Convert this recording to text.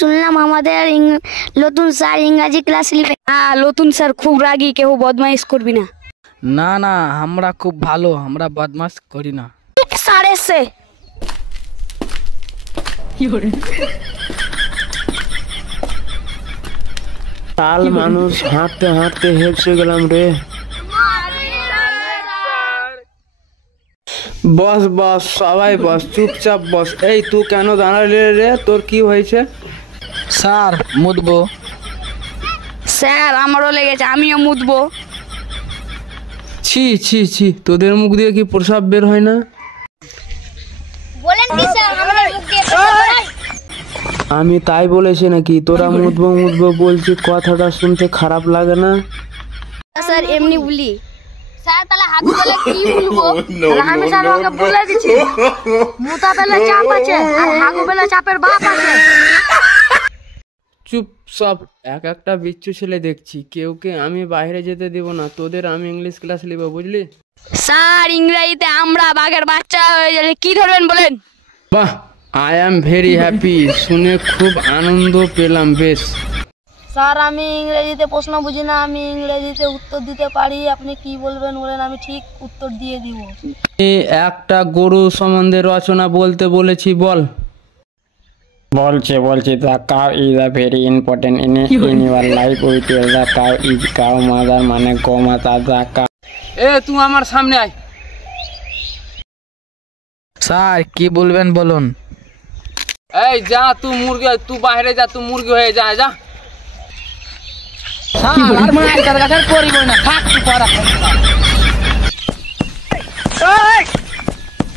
শুনলাম আমাদের নতুন স্যার ইংরাজি ক্লাস নিবে। হ্যাঁ, নতুন স্যার খুব রাগী, কেউ বদমাইশ করবি না। না না, আমরা খুব ভালো, আমরা বদমাশ করি না। স্যার এসে কাল মানুষ হাঁটতে হাঁটতে হেঁপসে গেলাম রে। বস বস, সবাই বস, চুপচাপ বস। এই তুই কেন দাঁড়ালি রে? তোর কি হয়েছে? স্যার মুদবো। স্যার আমারও লেগেছে, আমিও মুতবো। ছি ছি ছি, তোদের মুখ দিয়ে কি প্রসাব বের হয় না? বলেন কি স্যার আমাদের মুখ দিয়ে প্রসাব বের হয়? আমি তাই বলেছি নাকি? তোরা মুদবো মুদবো বলছি, কথাটা শুনতে খারাপ লাগে না? স্যার এমনি বলি। স্যার তাহলে হাত বলে কি বলবো? আমি স্যার ওকে বলে দিচ্ছি, মুতা বেলা চাপ আছে আর হাগু বেলা চাপের বাপ আছে। চুপ সব, এক একটা বিচ্ছু ছেলে দেখছি। কেউকে আমি বাইরে যেতে দিব না। তোদের আমি ইংলিশ ক্লাস নিব, বুঝলি? স্যার ইংরেজিতে আমরা বাঘের বাচ্চা হয়ে গেলে কি ধরবেন বলেন? বাহ, আই অ্যাম ভেরি হ্যাপি, শুনে খুব আনন্দ পেলাম। বেশ স্যার আমি ইংরেজিতে প্রশ্ন বুঝি না, আমি ইংরেজিতে উত্তর দিতে পারি। আপনি কি বলবেন বলেন, আমি ঠিক উত্তর দিয়ে দিব। একটা গরু সম্বন্ধে রচনা বলতে বলেছি, বল। বলছি the cow is a very important in your life with the cow is cow mother, মানে গোমাতা। The cow. এ তুই আমার সামনে আয়। স্যার কি বলবেন বলুন। এই যা, তুই মুরগি, তুই বাইরে যা, তুই মুরগি হয়ে যা, যা। স্যার আর মার কাছে করিব না, থাক তুই পড়া।